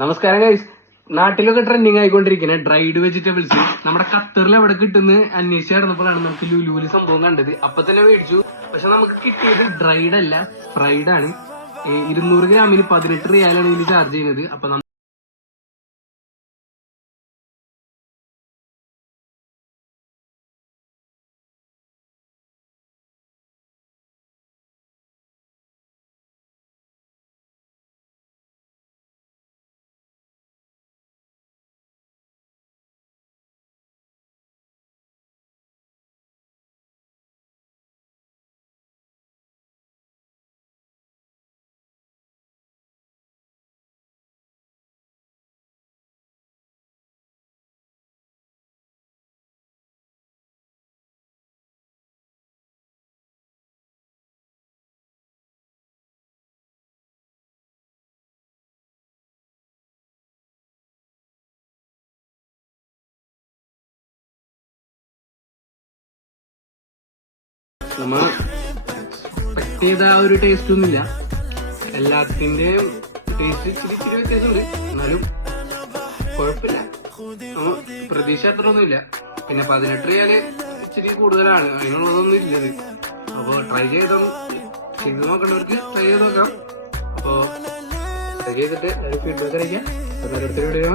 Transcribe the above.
നമസ്കാരം ഗൈസ്. നാട്ടിലൊക്കെ trending ആയിക്കൊണ്ടിരിക്കുന്ന dried vegetables നമ്മുടെ ഖത്തറിൽ എവിടെ കിട്ടുന്ന അന്വേഷിച്ച് നടന്നപ്പോഴാണ് നമുക്ക് ലുലുവിൽ സംഭവം കണ്ടത്. അപ്പൊ തന്നെ മേടിച്ചു. പക്ഷെ നമുക്ക് കിട്ടിയത് ഡ്രൈഡ് അല്ല, ഫ്രൈഡ് ആണ്. 200 ഗ്രാമിന് 18 റിയാലാണ് ഇതിന് ചാർജ് ചെയ്യുന്നത്. അപ്പൊ നമ്മ എക്സ്പെക്ട് ചെയ്ത ആ ഒരു ടേസ്റ്റ് ഒന്നുമില്ല. എല്ലാത്തിന്റെയും ടേസ്റ്റ് ഇച്ചിരി ഇച്ചിരി വ്യത്യാസമുണ്ട്. എന്നാലും കുഴപ്പമില്ല. പ്രതീക്ഷ അത്ര ഒന്നുമില്ല. പിന്നെ 18 റിയാല് ഇച്ചിരി കൂടുതലാണ്, അതിനുള്ളതൊന്നും ഇല്ലത്. അപ്പൊ ട്രൈ ചെയ്ത് നോക്കേണ്ടവർക്ക് ട്രൈ ചെയ്ത് നോക്കാം. അപ്പൊ ട്രൈ ചെയ്തിട്ട് ഫീഡ്ബാക്ക് അറിയിക്കാം. അടുത്ത വീഡിയോ